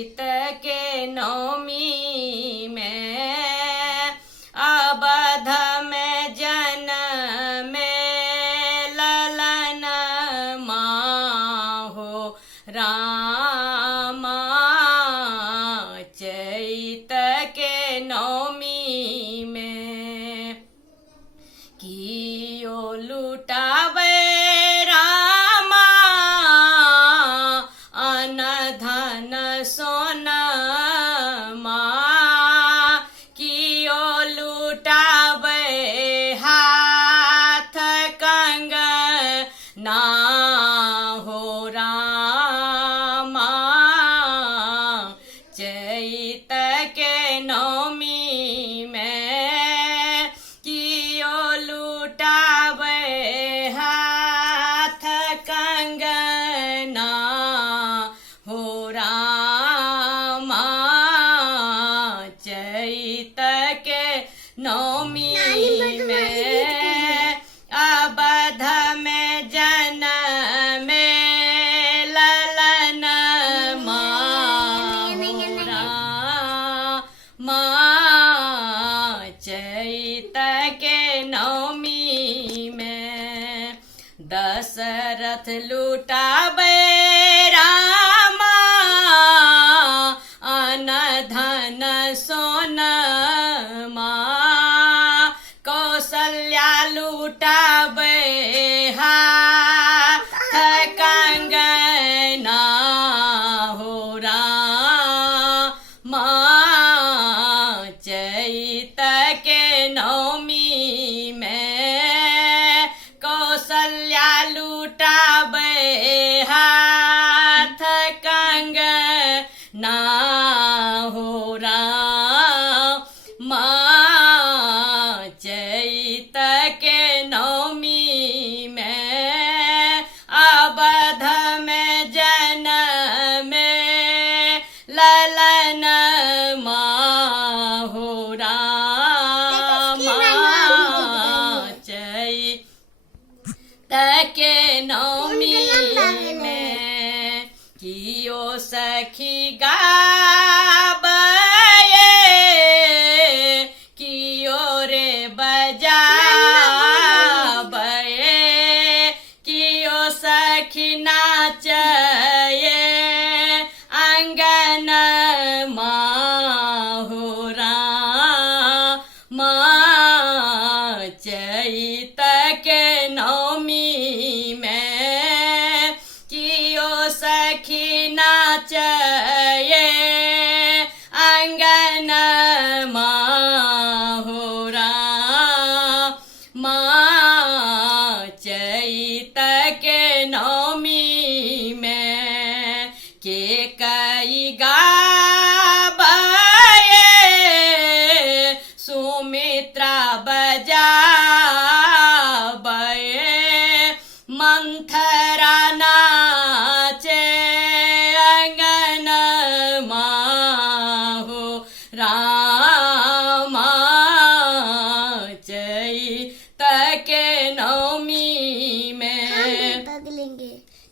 चैत के नौमी में अवध में जनमे ललन माहो रामा। चैत के नौमी में कियो लुटावे रामा अन धन सोनमा। कियो लुटावे हाथ कंगना हो रामा। चैत के नौमी में कियो लुटावे हाथ कंगना हो रामा। चैत के नौमी में अवध में जनमे ललन माहो रामा। चैत के नौमी में दशरथ लुटावे रामा अन धन सोनमा। कौशल्या लुटावे हाथ कंगना हो रामा। चैत के नौमी में कौशल्या लुटावे हाथ कंगना हो रामा। चैत के नौमी में अवध में जनमे ललन माहो रामा। चैत के नौमी में कियो सखी गाबे कियो रे बजाबे। कियो सखी नाचये अंगन माहो रामा। चैत के नौमी में कियो सखी नाचये अंगन माहो रामा। चैत के नौमी में के कई गाबे सुमित्रा बजाबे। मंथरा नाचे अंगन माहो रामा। चैत के नौमी में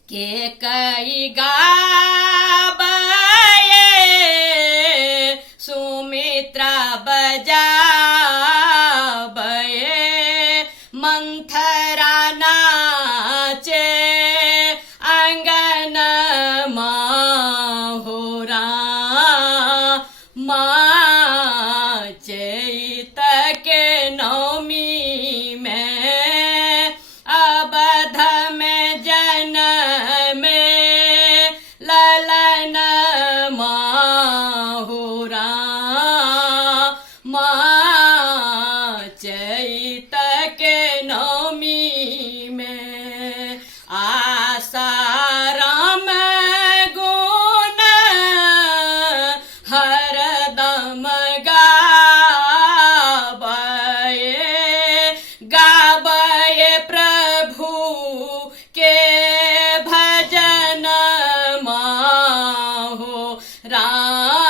के कई गाबे सुमित्रा बजाबे। मंथरा नाचे अंगन माहो रामा। चैत के नौमी में अवध में जनमे ललन माहो रामा। चैत के नौमी में आसाराम गुण हरदम गाबे। गाबे प्रभु के भजन माहो रामा।